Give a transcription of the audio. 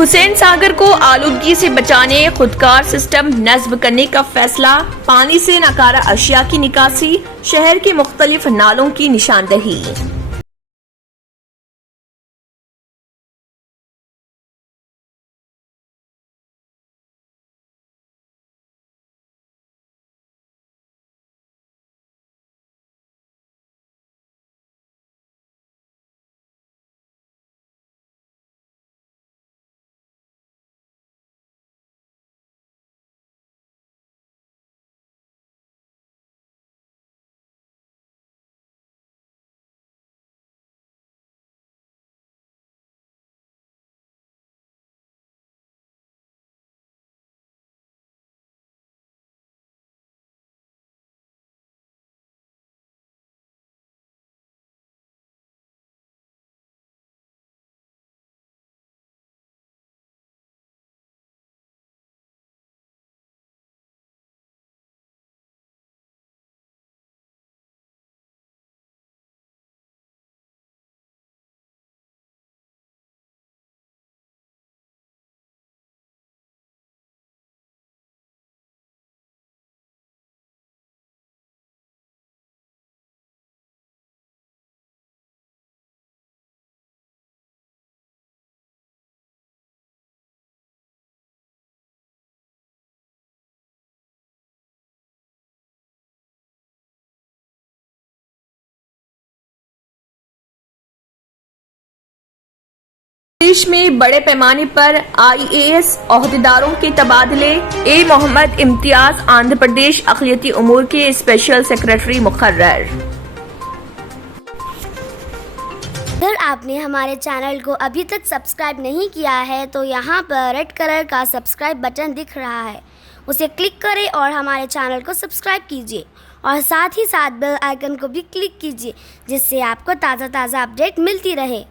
हुसैन सागर को आलूदगी से बचाने खुदकार सिस्टम नस्ब करने का फैसला। पानी से नाकारा अशिया की निकासी, शहर के मुख्तलिफ नालों की निशानदही। देश में बड़े पैमाने पर आईएएस ओहदेदारों के तबादले। ए मोहम्मद इम्तियाज आंध्र प्रदेश अक़लियती उमूर के स्पेशल सेक्रेटरी मुक़र्रर। अगर आपने हमारे चैनल को अभी तक सब्सक्राइब नहीं किया है तो यहाँ पर रेड कलर का सब्सक्राइब बटन दिख रहा है, उसे क्लिक करें और हमारे चैनल को सब्सक्राइब कीजिए और साथ ही साथ बेल आइकन को भी क्लिक कीजिए, जिससे आपको ताज़ा अपडेट मिलती रहे।